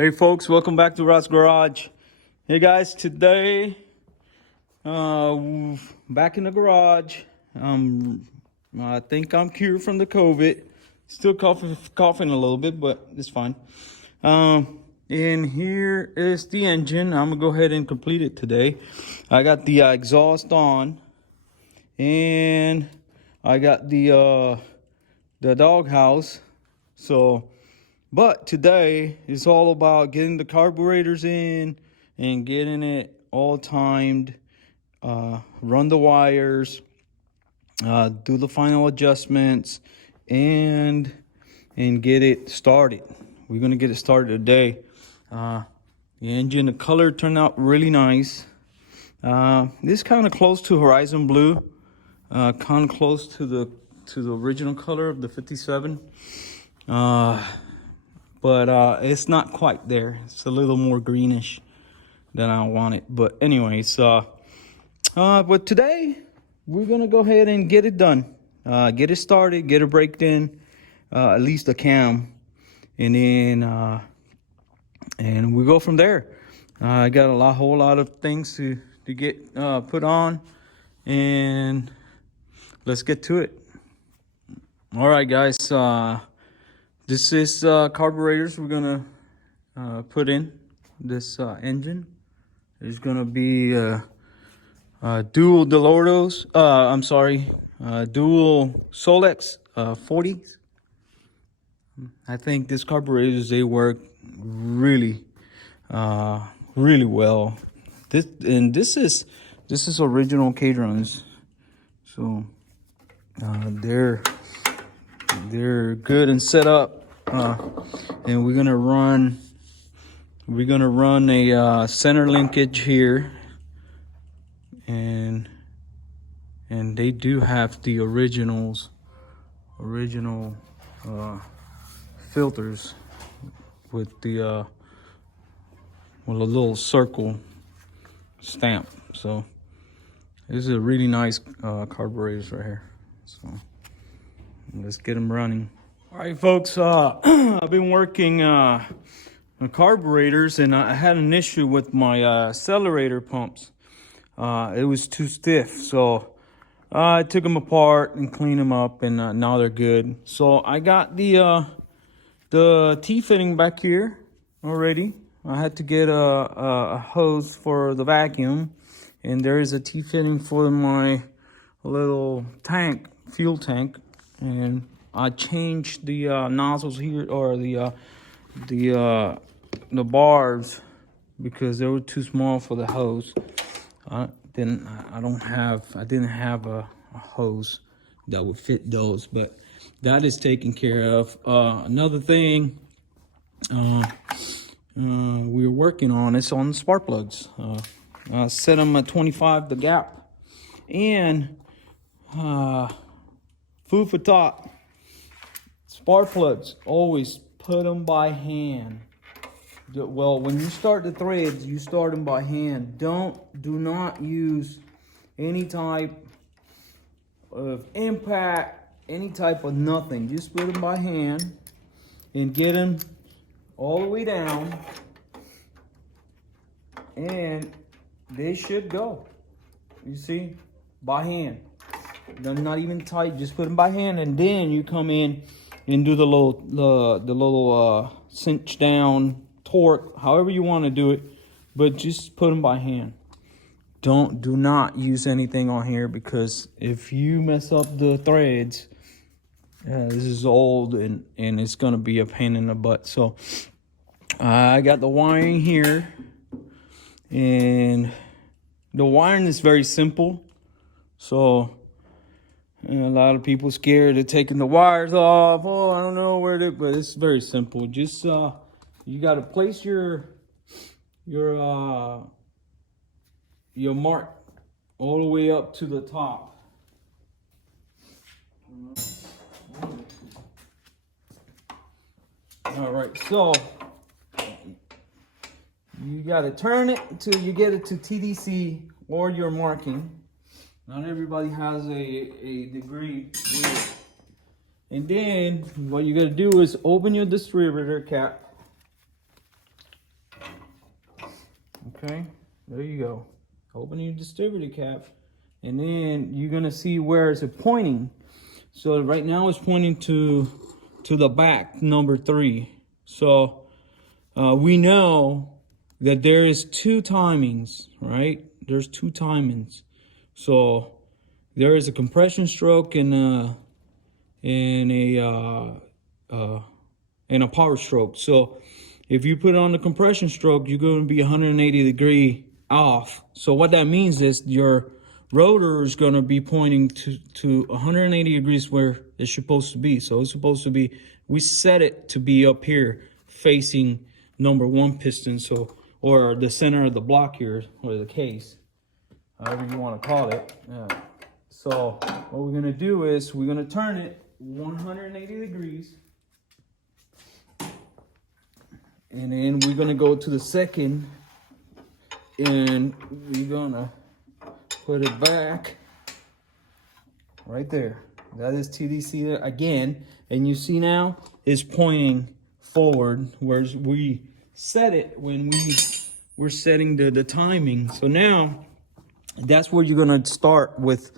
Hey folks, welcome back to Rod's Garage. Hey guys, today back in the garage. I think I'm cured from the COVID. Still coughing a little bit, but it's fine. And here is the engine. I'm gonna go ahead and complete it today. I got the exhaust on, and I got the doghouse. But today is all about getting the carburetors in and getting it all timed, run the wires, do the final adjustments, and get it started. We're gonna get it started today. The engine, the color turned out really nice. This is kind of close to Horizon Blue, kind of close to the original color of the 57. But it's not quite there. It's a little more greenish than I want it. But anyways, but today we're gonna go ahead and get it done. Get it started, get it braked in, at least a cam, and then and we go from there. I got a whole lot of things to get put on, and let's get to it. All right, guys. This is carburetors we're gonna put in this engine. There's gonna be dual Delordos. Dual Solex 40s. I think these carburetors, they work really well. This is original K-Drums, so they're good and set up. And we're gonna run a center linkage here, and they do have the original filters with a little circle stamp. So this is a really nice carburetors right here. So let's get them running. All right, folks, I've been working on carburetors, and I had an issue with my accelerator pumps. It was too stiff, so I took them apart and cleaned them up, and now they're good. So I got the T-fitting back here already. I had to get a hose for the vacuum, and there is a T-fitting for my little tank, fuel tank, and I changed the nozzles here, or the barbs, because they were too small for the hose. I didn't have a hose that would fit those, but that is taken care of. Another thing we're working on is on the spark plugs. I set them at 25 the gap, and food for thought. Spark plugs, always put them by hand. Well, when you start the threads, you start them by hand. Do not use any type of impact, any type of nothing. Just put them by hand and get them all the way down, and they should go. You see, by hand. They're not even tight. Just put them by hand, and then you come in and do the little cinch down, torque, however you want to do it, but just put them by hand. Do not use anything on here, because if you mess up the threads, this is old, and it's gonna be a pain in the butt. So I got the wiring here, and the wiring is very simple. So a lot of people scared of taking the wires off. Oh, I don't know where to, but it's very simple. Just you got to place your mark all the way up to the top. All right, so you got to turn it until you get it to TDC or your marking. Not everybody has a degree with it. And then what you got to do is open your distributor cap Okay, there you go. Open your distributor cap, and then you're gonna see where it's pointing. So right now it's pointing to the back, number 3. So we know that there is 2 timings, right? There's 2 timings. So there is a compression stroke and a power stroke. So if you put on the compression stroke, you're going to be 180 degree off. So what that means is your rotor is going to be pointing to 180 degrees where it's supposed to be. So it's supposed to be, we set it to be up here facing number 1 piston. So, or the center of the block here, or the case, however you want to call it. So what we're going to do is we're going to turn it 180 degrees. And then we're gonna go to the second, and we're gonna put it back right there. That is TDC there again. And you see now it's pointing forward, whereas we set it when we're setting the timing. So now that's where you're gonna start with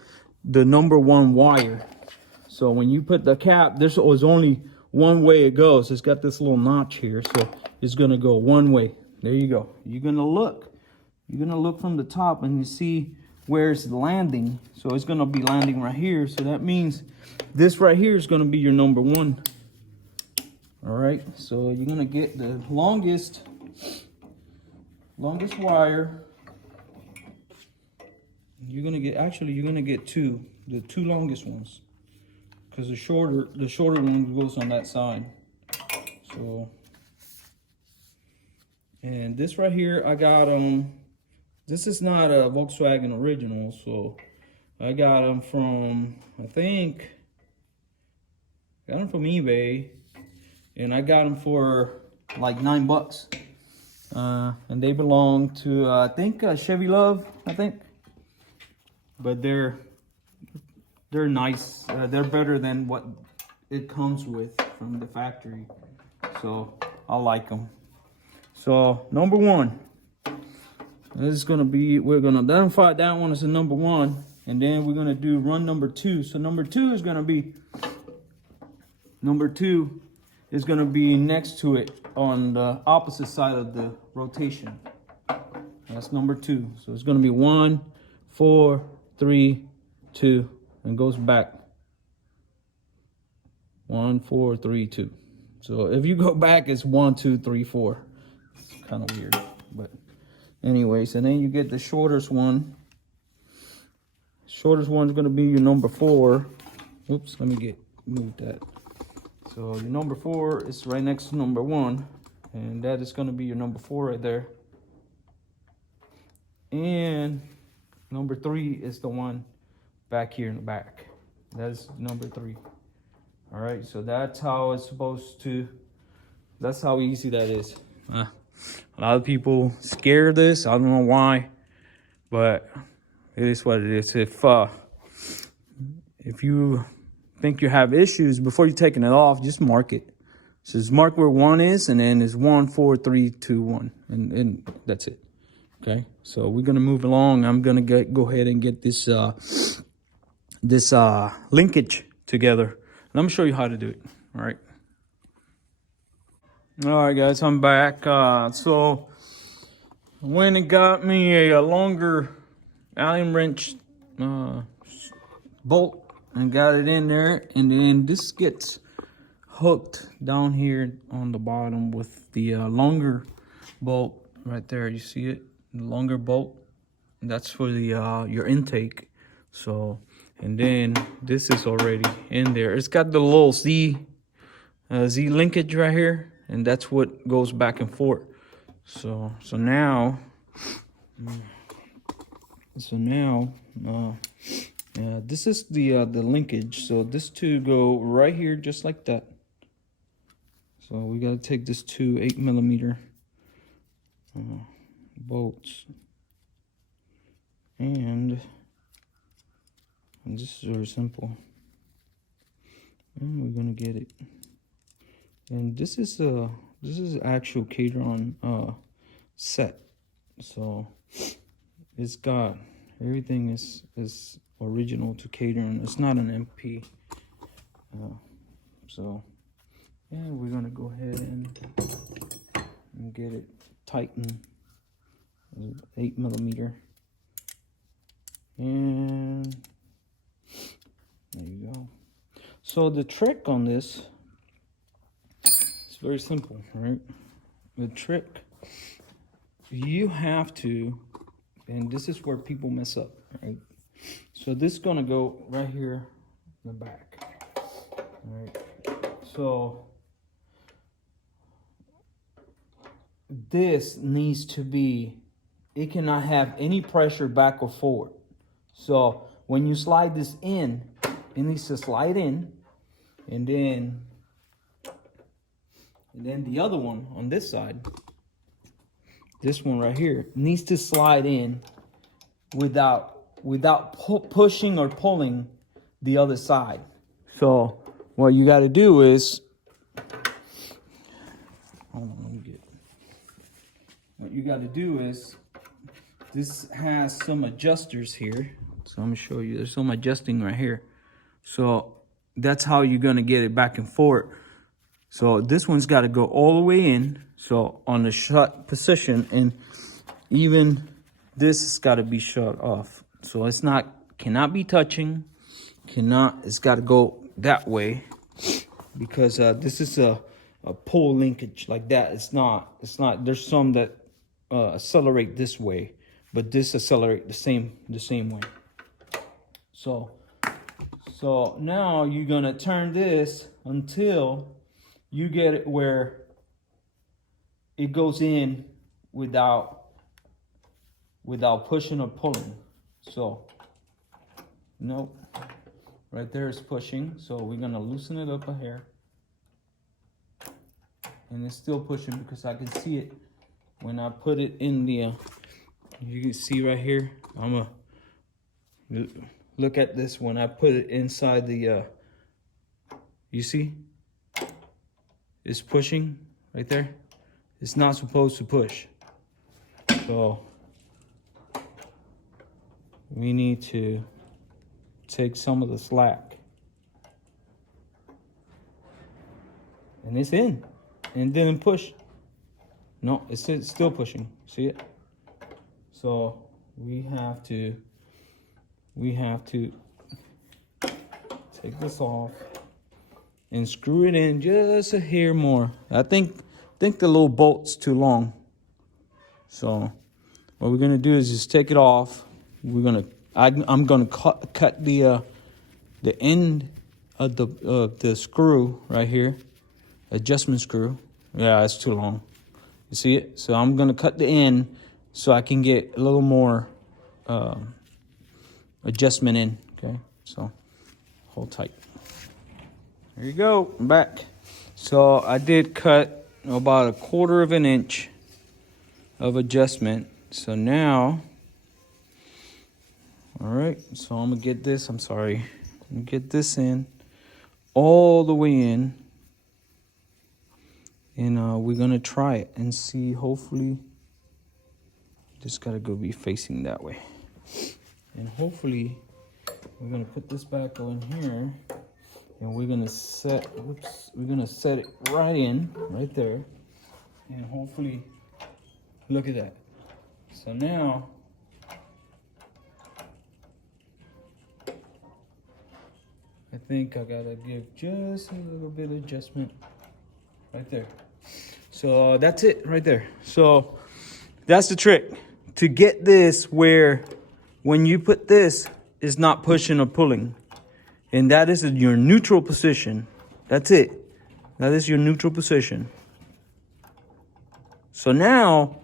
the number 1 wire. So when you put the cap, there's only one way it goes. It's got this little notch here, so it's gonna go one way. There you go. You're gonna look from the top and you see where it's landing. So it's gonna be landing right here. So that means this right here is gonna be your number 1. All right, so you're gonna get the longest wire. You're gonna get 2, the 2 longest ones, because the shorter one goes on that side. So, and this right here, I got this is not a Volkswagen original, so I got them from, I think, got them from eBay, and I got them for like $9. And they belong to, I think, Chevy Love, I think. But they're nice. They're better than what it comes with from the factory. So I like them. So number 1, this is gonna be, we're gonna identify that one as a number 1, and then we're gonna do run number 2. So number 2 is gonna be next to it on the opposite side of the rotation. That's number 2. So it's gonna be 1, 4, 3, 2, and goes back. 1, 4, 3, 2. So if you go back, it's 1, 2, 3, 4. It's kind of weird, but anyways. And then you get the shortest one. Shortest one's gonna be your number 4. Oops, let me move that. So your number 4 is right next to number 1, and that is gonna be your number 4 right there. And number 3 is the one back here in the back. That's number 3. All right, so that's how it's supposed to, that's how easy that is. A lot of people scare of this. I don't know why, but it is what it is. If you think you have issues, before you're taking it off, just mark it. So just mark where 1 is, and then it's 1, 4, 3, 2, 1, and that's it. Okay, so we're gonna move along. I'm gonna go ahead and get this linkage together, and I'm gonna show you how to do it. All right, guys, I'm back. So when it got me a longer Allen wrench bolt and got it in there, and then this gets hooked down here on the bottom with the longer bolt right there. You see it? The longer bolt, that's for the your intake. So, and then this is already in there. It's got the little Z linkage right here, and that's what goes back and forth. So now this is the linkage. So this 2 go right here just like that. So we got to take this 2 8mm bolts, and this is very simple, and we're gonna get it. And this is actual Cadron set. So it's got everything is original to Cadron. It's not an MP. So yeah, we're gonna go ahead and get it tightened. 8mm, and there you go. So the trick on this is very simple, right? The trick, you have to, and this is where people mess up, right? So this is gonna go right here in the back, right? So this needs to be, it cannot have any pressure back or forward. So when you slide this in, it needs to slide in, and then the other one on this side, this one right here, needs to slide in without pushing or pulling the other side. So what you got to do is, hold on, let me get. What you got to do is, this has some adjusters here. So I'm gonna show you. There's some adjusting right here. So that's how you're gonna get it back and forth. So this one's got to go all the way in. So on the shut position, and even this has got to be shut off. So it's cannot be touching. It's got to go that way, because this is a pull linkage like that. It's not. There's some that accelerate this way, but this accelerate the same way. So now you're gonna turn this until you get it where it goes in without pushing or pulling. So nope, right there is pushing. So we're gonna loosen it up a hair, and it's still pushing because I can see it when I put it in the. You can see right here. I'm gonna look at this when I put it inside the. You see? It's pushing right there. It's not supposed to push. So we need to take some of the slack. And it's in. And it didn't push. No, it's still pushing. See it? So we have to take this off and screw it in just a hair more. I think the little bolt's too long. So what we're gonna do is just take it off. I'm gonna cut the end of the screw right here, adjustment screw. Yeah, it's too long. You see it? So I'm gonna cut the end so I can get a little more adjustment in. Okay, so hold tight. There you go. I'm back. So I did cut about 1/4 of an inch of adjustment. So now, all right. So I'm gonna get this. I'm sorry. I'm gonna get this in all the way in, and we're gonna try it and see. Hopefully, just gotta go be facing that way, and hopefully, we're gonna put this back on here. And we're gonna set it right in, right there. And hopefully, look at that. So now, I think I gotta give just a little bit of adjustment right there. So that's it right there. So that's the trick, to get this where when you put this, it's not pushing or pulling. And that is your neutral position. That's it. That is your neutral position. So now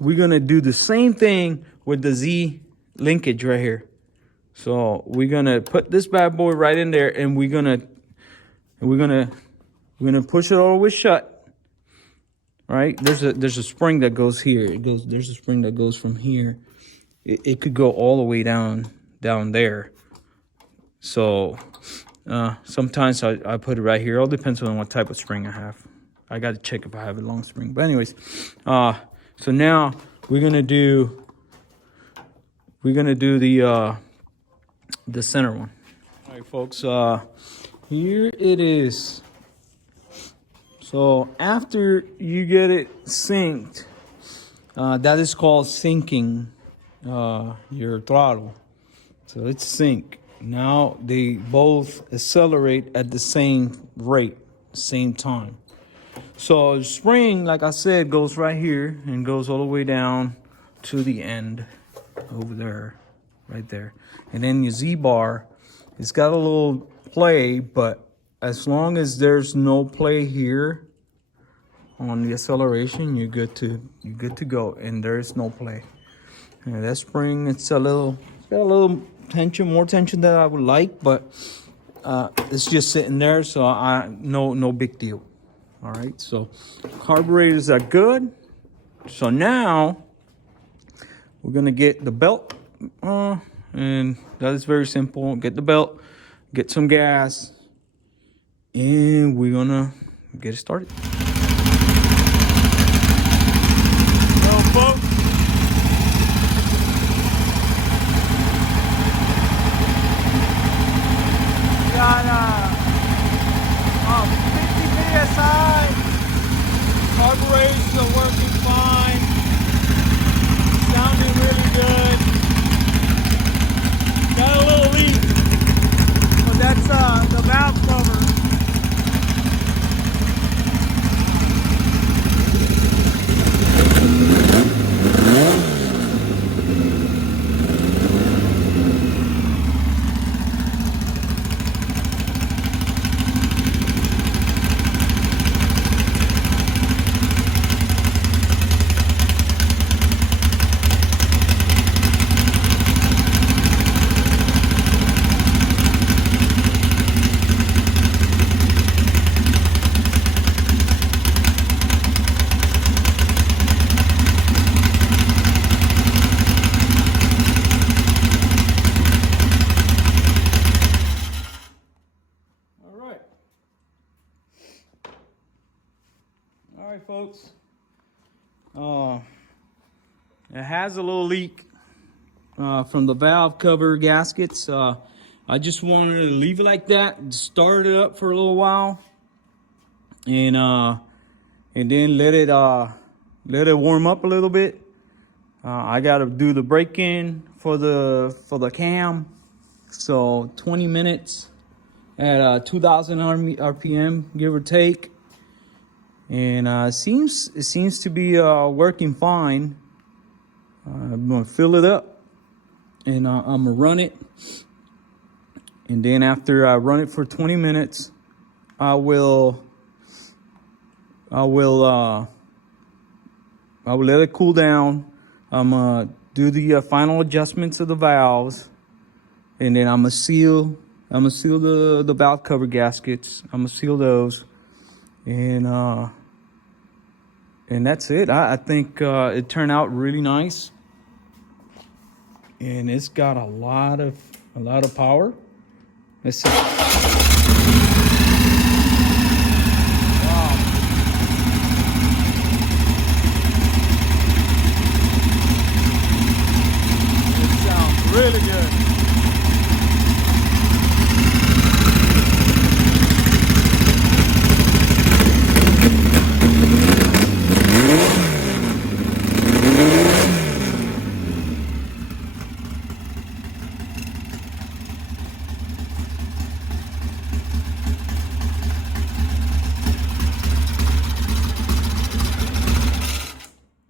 we're gonna do the same thing with the Z linkage right here. So we're gonna put this bad boy right in there, and we're gonna push it all the way shut. Right? There's a spring that goes here. There's a spring that goes from here. It could go all the way down there. So sometimes I put it right here. It all depends on what type of spring I have. I got to check if I have a long spring. But anyways, So now we're gonna do the center one. All right, folks. Here it is. So after you get it synced, that is called syncing your throttle. So it's sync. Now they both accelerate at the same rate, same time. So the spring, like I said, goes right here and goes all the way down to the end over there, right there. And then your Z-bar, it's got a little play, but as long as there's no play here on the acceleration, you're good to go. And there's no play. And that spring, it's got a little tension, more tension than I would like, but it's just sitting there, so no big deal. All right, so carburetors are good. So now we're gonna get the belt, and that is very simple. Get the belt, get some gas, and we're gonna get it started. Well, folks. Got 50 psi. Carburetors are working fine. Sounding really good. Got a little leak, but that's the valve cover. All right, folks. It has a little leak from the valve cover gaskets. I just wanted to leave it like that, start it up for a little while, and then let it warm up a little bit. I got to do the break-in for the cam, so 20 minutes at 2,000 RPM, give or take. And it seems to be working fine. I'm gonna fill it up, and I'm gonna run it. And then after I run it for 20 minutes, I will let it cool down. I'm gonna do the final adjustments of the valves, and then I'm gonna seal the valve cover gaskets. I'm gonna seal those. And that's it. I think it turned out really nice, and it's got a lot of power. Let's see. Wow, it sounds really good.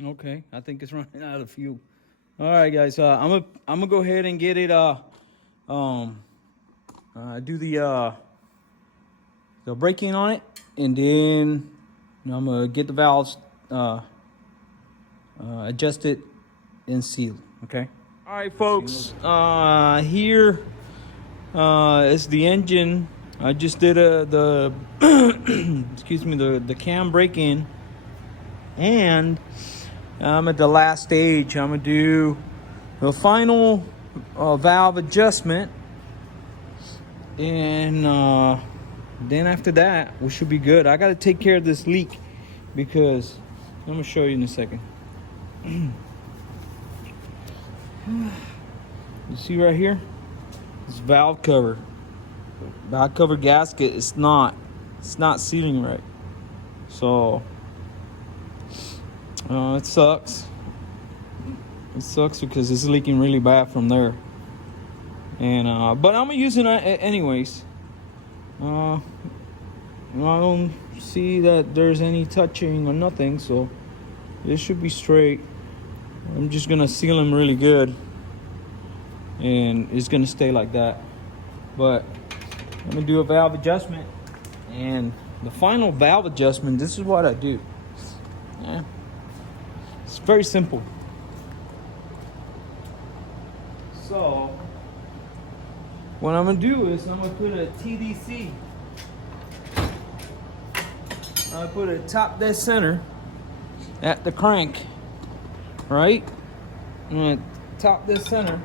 Okay, I think it's running out of fuel. All right, guys, I'm gonna go ahead and get it. Do the break-in on it, and then I'm gonna get the valves adjusted and sealed. Okay. All right, folks. Here is the engine. I just did the excuse me, the cam break-in, and I'm at the last stage. I'm gonna do the final valve adjustment, and then after that we should be good. I gotta take care of this leak because I'm gonna show you in a second. You see right here? This valve cover. Valve cover gasket it's not sealing right. So it sucks. It sucks because it's leaking really bad from there. And but I'm using it anyways. I don't see that there's any touching or nothing, so this should be straight. I'm just gonna seal them really good, and it's gonna stay like that. But I'm gonna do a valve adjustment, and the final valve adjustment, this is what I do. Yeah, it's very simple. So what I'm gonna do is I'm gonna put a TDC. I put a top dead center at the crank, right? I'm gonna top dead center,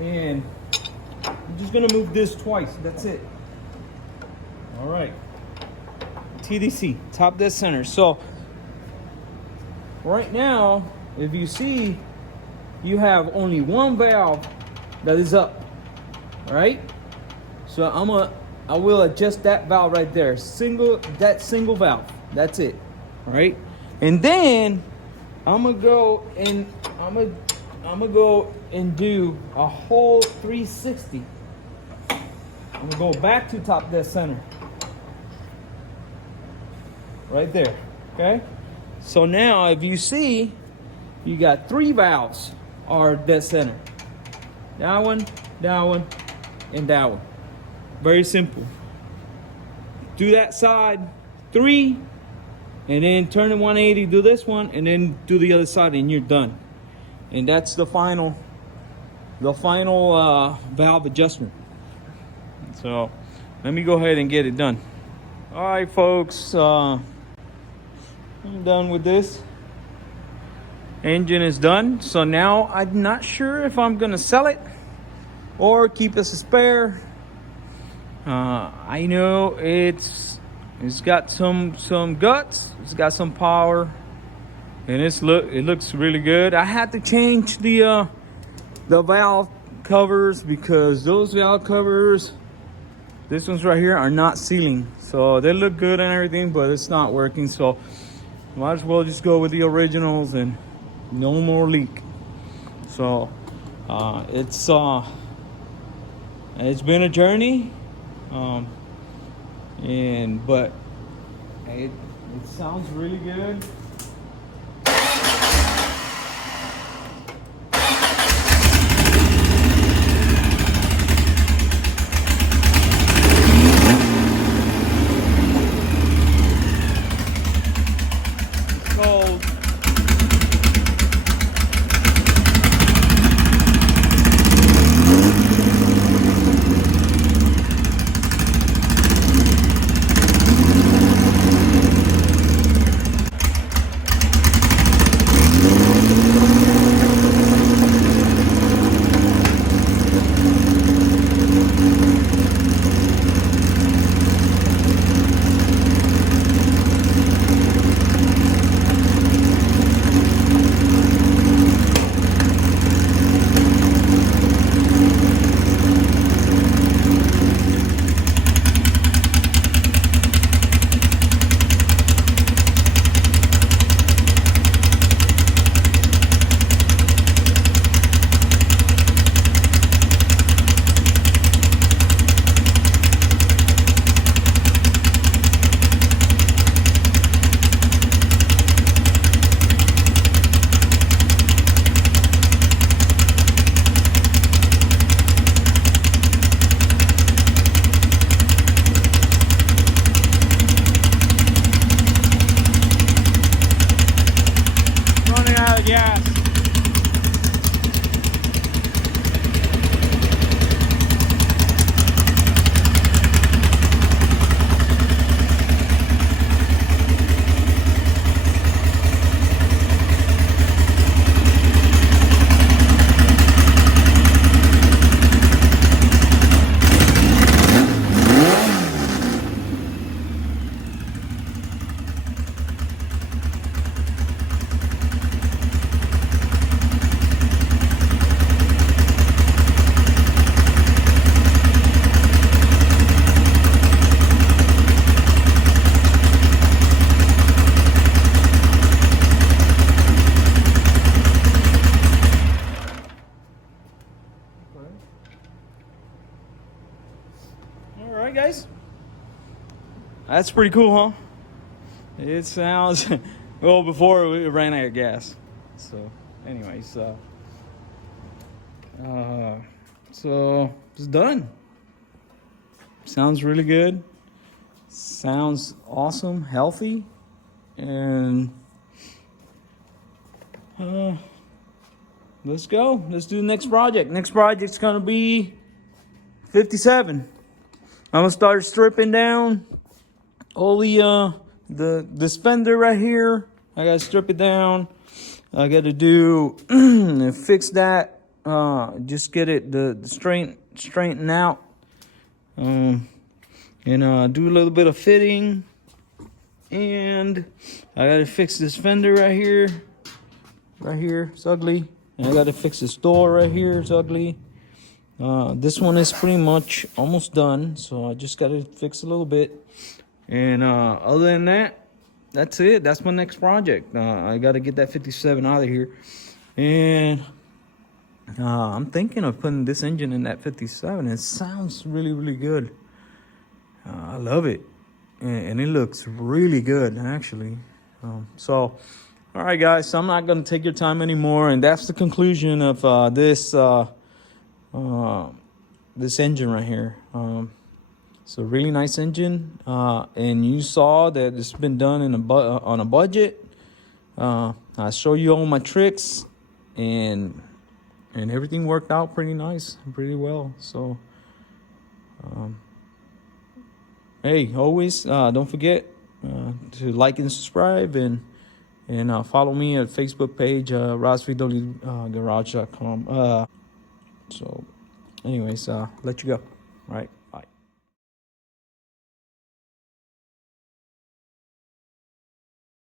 and I'm just gonna move this twice. That's it. All right. TDC, top dead center. So right now, if you see, you have only one valve that is up. All right. So I will adjust that valve right there. Single valve. That's it. All right. And then I'm gonna go and do a whole 360. I'm gonna go back to top dead center. Right there. Okay. So now if you see, you got 3 valves are dead center. That one, and that one. Very simple. Do that side 3, and then turn it 180, do this one, and then do the other side, and you're done. And that's the final valve adjustment. So let me go ahead and get it done. All right, folks, I'm done with this. Engine is done. So now I'm not sure if I'm gonna sell it or keep it as a spare. I know it's got some guts, it's got some power, and it looks really good. I had to change the valve covers because those valve covers, this ones right here, are not sealing. So they look good and everything, but it's not working. So might as well just go with the originals and no more leak. So it's been a journey. But it sounds really good. Cold. Gas. That's pretty cool, huh? It sounds well before it ran out of gas. So, anyways, so it's done. Sounds really good. Sounds awesome, healthy, and let's go. Let's do the next project. Next project's gonna be 57. I'm gonna start stripping down all this fender right here. I gotta strip it down. I gotta do fix that. Just get it the straighten out. And do a little bit of fitting. And I gotta fix this fender right here. Right here, it's ugly. And I gotta fix this door right here, it's ugly. This one is pretty much almost done, so I just gotta fix a little bit. And other than that, that's it. That's my next project. I gotta get that 57 out of here. And I'm thinking of putting this engine in that 57. It sounds really, really good. I love it. And it looks really good, actually. So, all right, guys. So I'm not gonna take your time anymore. And that's the conclusion of this engine right here. It's a really nice engine, and you saw that it's been done on a budget. I show you all my tricks, and everything worked out pretty nice, pretty well. So, hey, always don't forget to like and subscribe, and follow me at Facebook page, RosVW Garage.com. So, anyways, let you go. All right.